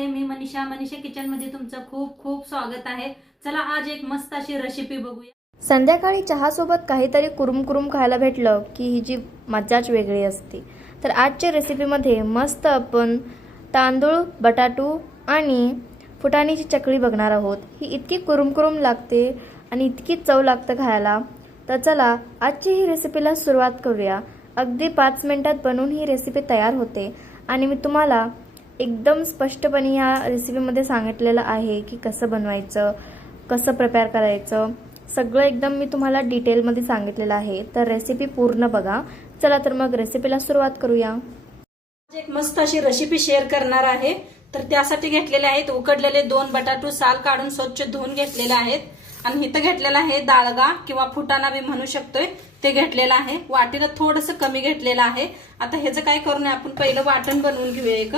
नमस्ते, मी Manisha kitchen मध्ये तुमचं खूप खूप स्वागत आहे। चला आज एक मस्त अशी रेसिपी बघूया। संध्याकाळी चहासोबत काहीतरी कुरुम कुरुम खायला भेटलं की ही जी मजाच वेगळी असते। तर आजच्या रेसिपीमध्ये मस्त आपण तांदूळ, बटाटू आणि फुटाण्याची चकली बघणार आहोत। ही इतकी कुरुम कुरुम लागते आणि इतकी चव लागते खायला। तर चला आजची ही रेसिपीला सुरुवात करूया। अगदी 5 मिनिटात बनवून ही रेसिपी तयार होते आणि मी तुम्हाला एकदम स्पष्टपणे या रेसिपीमध्ये सांगितलेलं आहे की कसं बनवायचं, कसं प्रिपेअर करायचं, सगळं एकदम मी तुम्हाला डिटेलमध्ये सांगितलेलं आहे। तर रेसिपी पूर्ण बघा। चला तर मग रेसिपीला सुरुवात करूया। आज एक मस्त अशी रेसिपी शेअर करणार आहे। तर त्यासाठी घेतलेले आहेत उकडलेले 2 बटाटू, साल काढून स्वच्छ धुवून घेतलेले आहेत आणि इथं घेतलेला आहे दाळगा किंवा फुटाणा बी म्हणू शकतोय, ते घेतलेलं आहे। वाटीला थोडंसं कमी घेतलेलं आहे। आता ह्याचं काय करू नये, आपण पहिलं वाटण बनवून घेऊया। एक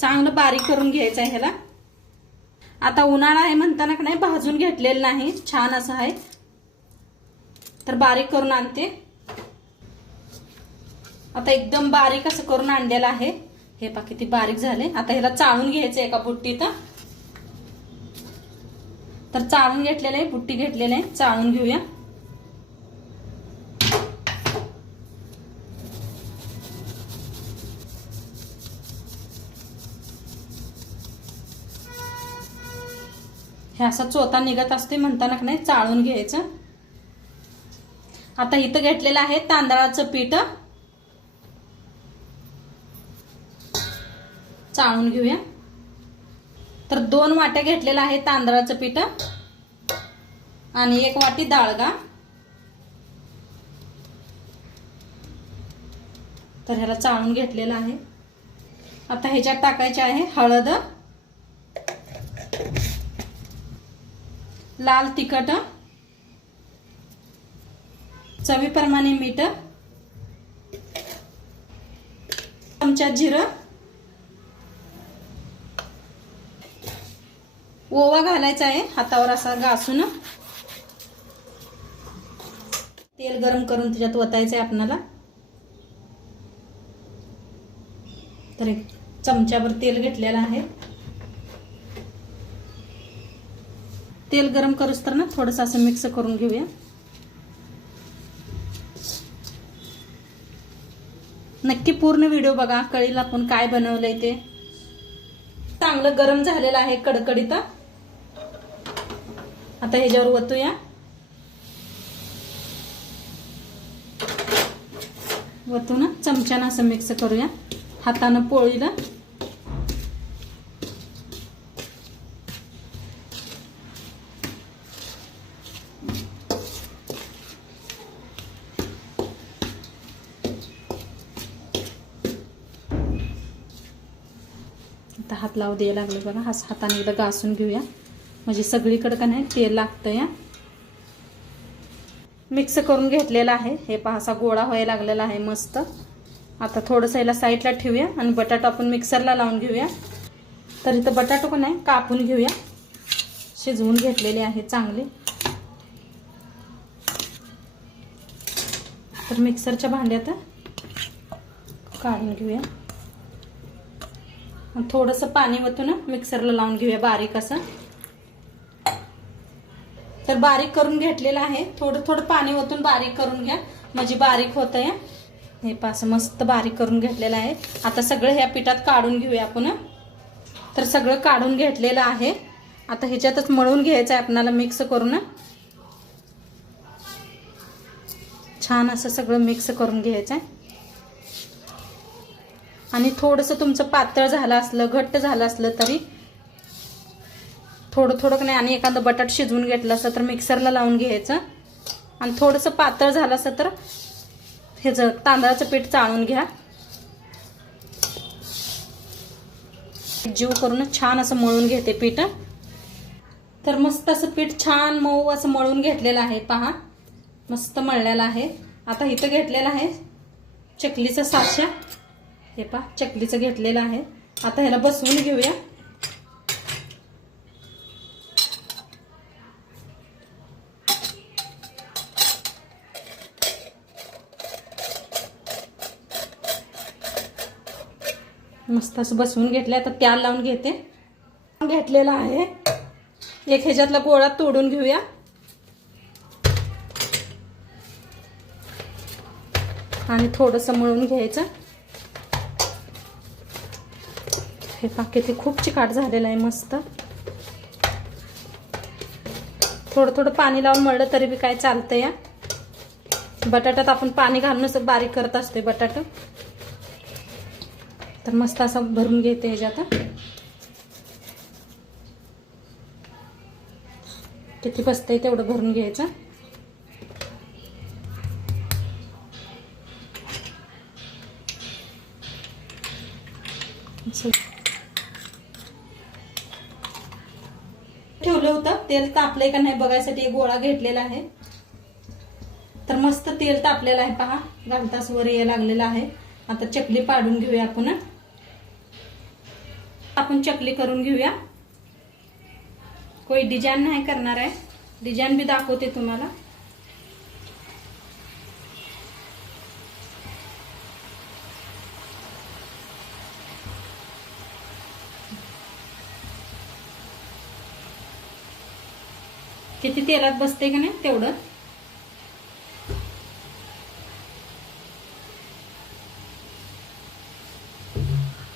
चांगलं बारीक करून घ्यायचं आहे ह्याला। आता उन्हाळा आहे म्हणताना नाही भाजून घेतलेलं नाही, छान असं आहे। तर बारीक करून आणते। आता एकदम बारीक असं करून आणलेलं आहे। हे पहा किती बारीक झाले। आता ह्याला चाळून घ्यायचं एका बुट्टीत। तर चाळून घेतलेलं आहे, बुट्टी घेतलेलं आहे, चाळून घेऊया। हे असा चोथा निघत असते म्हणताना नाही चाळून घ्यायचं। आता इथं घेतलेलं आहे तांदळाचं पीठ, चाळून घेऊया। तर 2 वाट्या घेतलेलं आहे तांदळाचं पीठ आणि 1 वाटी दाळगा। तर ह्याला चाळून घेतलेलं आहे। आता ह्याच्यात टाकायचे आहे हळद, लाल तिखट, चवीप्रमाणे मीठ, चमचा जिरं, ओवा घालायचा आहे हातावर असा घासून। तेल गरम करून त्याच्यात ओतायचं आहे आपल्याला। तर 1 चमचाभर तेल घेतलेलं आहे। तेल गरम करूस तर ना थोडंसं असं मिक्स करून घेऊया। नक्की पूर्ण व्हिडिओ बघा, कळेल आपण काय बनवलंय ते। चांगलं गरम झालेलं आहे कडकडीत। आता ह्याच्यावर ओतूया। वतून चमच्यानं असं मिक्स करूया, हातानं पोळीला। आता हात लावू द्यायला लागले बघा, हाताने एकदा घासून घेऊया म्हणजे सगळीकडे का नाही तेल लागतं या। मिक्स करून घेतलेला आहे। हे पहा असा गोळा व्हायला लागलेला आहे मस्त। आता थोडंसं याला साईडला ठेवूया आणि बटाटा आपण मिक्सरला लावून घेऊया। तर इथं बटाटा पण आहे कापून घेऊया, शिजवून घेतलेले आहे चांगले। तर मिक्सरच्या भांड्यात काढून घेऊया। थोडंसं पाणी वतून मिक्सरला लावून घेऊया बारीक असं। तर बारीक करून घेतलेलं आहे, थोडं थोडं पाणी ओतून बारीक करून घ्या म्हणजे बारीक होतंय। हे पास मस्त बारीक करून घेतलेलं आहे। आता सगळं ह्या पिठात काढून घेऊया आपण। तर सगळं काढून घेतलेलं आहे। आता ह्याच्यातच मळून घ्यायचं आहे आपल्याला मिक्स करून। छान असं सगळं मिक्स करून घ्यायचं आहे। आणि थोडंसं तुमचं पातळ झालं असलं, घट्ट झालं असलं तरी थोडं थोडं नाही, आणि एखादं बटाट शिजवून घेतलं असतं तर मिक्सरला लावून घ्यायचं। आणि थोडंसं पातळ झालं असतं तर ह्याचं तांदळाचं पीठ चाळून घ्या। जीव करून छान असं मळून घेते पीठ। तर मस्त असं पीठ छान मऊ असं मळून घेतलेलं आहे पहा, मस्त मळलेलं आहे। आता इथं घेतलेलं आहे चकलीचं साचा, हे पहा चकलीचं घेतलेलं आहे। आता ह्याला बसवून घेऊया। मस्त असं बसवून घेतलं. आता त्याला लावून घेते. घेतलेला आहे. एक ह्याच्यातला गोळा तोडून घेऊया. आणि थोडंसं मळून घ्यायचं. हे पाके ते खूप चिकाट झालेलं आहे मस्त. थोडं थोडं पाणी लावून मळलं तरी बी काय चालतं या. बटाट्यात आपण पाणी घालूनच बारीक करत असते बटाटा. तर मस्त असं भरून घेते ह्याच्यात. किती बसतंय तेवढं भरून घ्यायचं. ठेवलं होतं तेल तापलंय का नाही बघायसाठी एक गोळा घेतलेला आहे. तर मस्त तेल तापलेलं आहे पहा. घालताच वर यायला लागलेलं आहे. आता चकली पाडून घेऊया आपण चकली करून घेऊया. कोई डिझाईन नाही करणार आहे. डिझाईन बी दाखवते तुम्हाला. किती तेलात बसते का नाही तेवढं.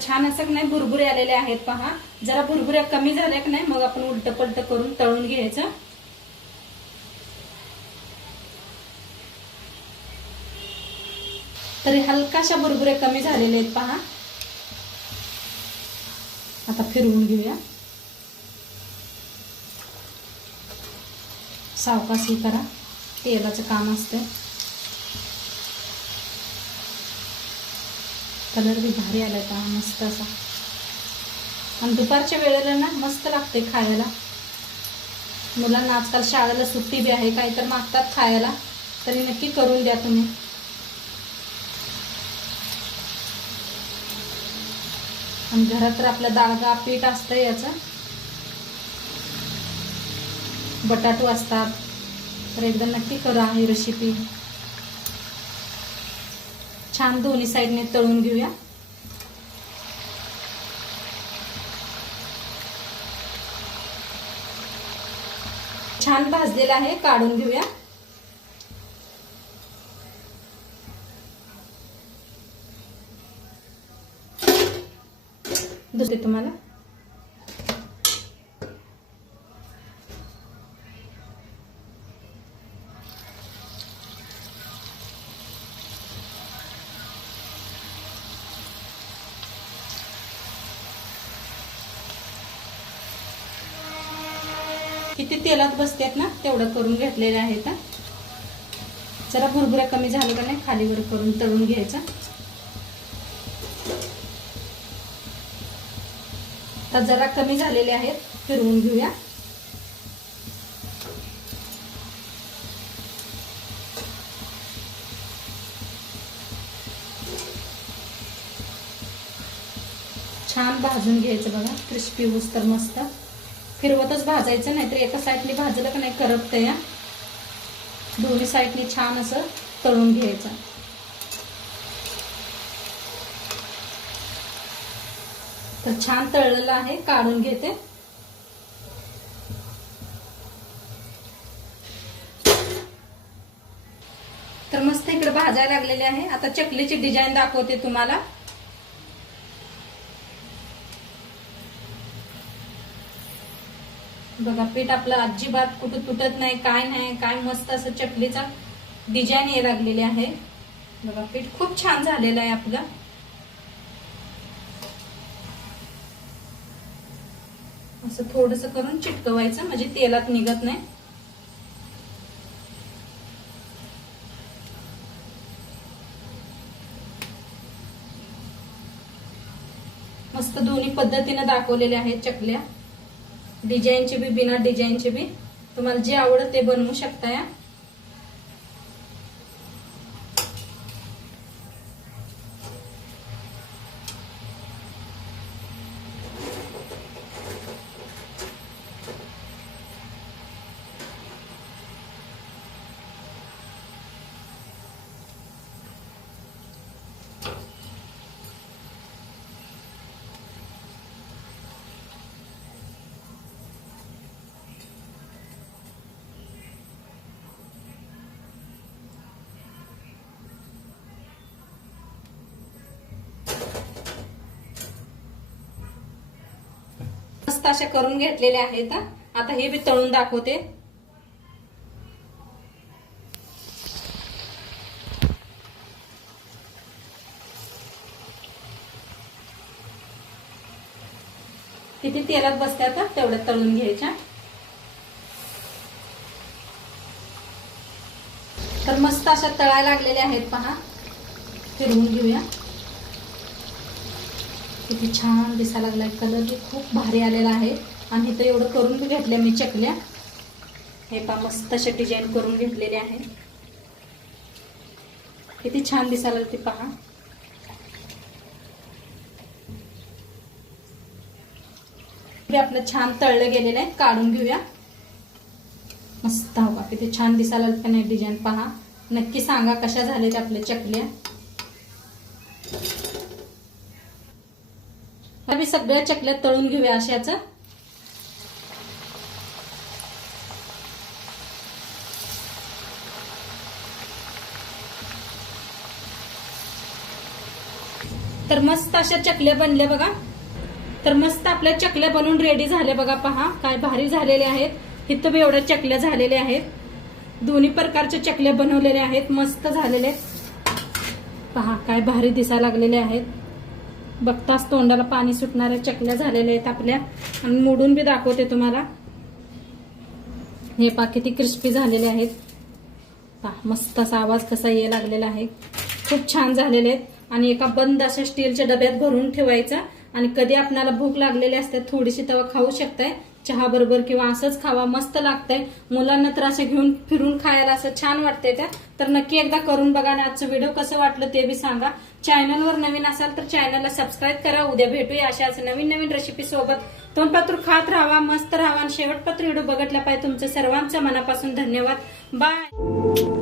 छान असं नाही भुरभुरे आलेले आहेत पहा. जरा भुरभुऱ्या कमी झाल्या का नाही मग आपण उलट पलट करून तळून घ्यायचं. तरी हलकाशा भुरभुऱ्या कमी झालेले आहेत पहा. आता फिरवून घेऊया. सावकाश हे करा. तेलाचं काम असतं. कलर भी भारी आलाय पहा मस्त असा. आणि दुपारच्या वेळेला ना मस्त लागते खायला. मुलांना आजकाल शाळेला सुट्टी बी आहे. काही तर मागतात खायला. तरी नक्की करून द्या तुम्ही. आणि घरात तर आपलं डाळगा पीठ असतं याचं. बटाटू असतात. तर एकदा नक्की करा ही रेसिपी. छान दोन्ही साईडने तळून घेऊया. छान भाजलेला आहे. काढून घेऊया. दुसरे तुम्हाला किती तेलात बसतात ना तेवढं करून घेतलेले आहेत. जरा भुरभुऱ्या कमी झालं का नाही खालीवर करून तळून घ्यायचं. तर जरा कमी झालेले आहेत. फिरवून घेऊया. छान भाजून घ्यायचं बघा. क्रिस्पी होस तर मस्त. फिरवतच भाजायचं नाहीतर एका साईडने भाजलं का नाही करपतं या. दोन्ही साईडने छान असं तळून घ्यायचं. तर छान तळलेलं आहे. काढून घेते. तर मस्त इकडे भाजायला लागलेले आहे. आता चकलीची डिझाईन दाखवते तुम्हाला. बघा पीठ आपलं अजिबात कुठं तुटत नाही. काय नाही काय मस्त असं चकलीचा डिझाईन यायला लागलेले आहे. बघा पीठ खूप छान झालेलं आहे आपलं. असं थोडंसं करून चिटकवायचं म्हणजे तेलात निघत नाही. मस्त दोन्ही पद्धतीने दाखवलेल्या आहेत चकल्या. डिझाईनचे बी बिना डिझाईनचे बी. तुम्हाला जे आवडत ते बनवू शकता या. मस्त अशा करून घेतलेल्या आहेत. आता हे बी तळून दाखवते. किती तेलात बसतात तेवढ्या तळून घ्यायच्या. तर मस्त अशा तळायला लागलेल्या आहेत पहा. फिरवून घेऊया. किती छान दिसायला लागलाय. कलर बी खूप भारी आलेला आहे. आणि इथं एवढं करून बी घेतल्या मी चकल्या. हे पहा मस्त अशा डिझाईन करून घेतलेले आहे. किती छान दिसायला लागते पहा. आपलं छान तळलं गेलेलं आहे. काढून घेऊया. मस्त हवा. किती छान दिसायला लागते नाही डिझाईन पहा. नक्की सांगा कशा झाल्या आपल्या चकल्या. आम्ही सगळ्या चकल्या तळून घेऊया अशाच. तर मस्त अशा चकल्या बनल्या बघा. तर मस्त आपल्या चकल्या बनवून रेडी झाल्या बघा. पहा काय भारी झालेल्या आहेत. इथं बी एवढ्या चकल्या झालेल्या आहेत. दोन्ही प्रकारच्या चकल्या बनवलेल्या आहेत. मस्त झालेले पहा. काय भारी दिसायला लागलेले आहेत. बघताच तोंडाला पाणी सुटणाऱ्या चकल्या झालेल्या आहेत आपल्या. आणि मोडून बी दाखवते तुम्हाला. हे पहा किती क्रिस्पी झालेले आहेत. पहा मस्त असा आवाज कसा यायला लागलेला आहे. खूप छान झालेले आहेत. आणि एका बंद अशा स्टीलच्या डब्यात भरून ठेवायचा. आणि कधी आपल्याला भूक लागलेली असते थोडीशी तेव्हा खाऊ शकताय चहा बरोबर किंवा असंच खावा. मस्त लागतंय. मुलांना तर असं घेऊन फिरून खायला असं छान वाटतंय त्या. तर नक्की एकदा करून बघा. आणि आजचं व्हिडिओ कसं वाटलं ते बी सांगा. चॅनलवर नवीन असाल तर चॅनलला सबस्क्राईब करा. उद्या भेटूया अशाच नवीन नवीन रेसिपी सोबत. तोंडपात्र खात राहावा, मस्त राहावा. आणि शेवटपात्र व्हिडिओ बघितला पाहिजे. तुमचं सर्वांचं मनापासून धन्यवाद. बाय.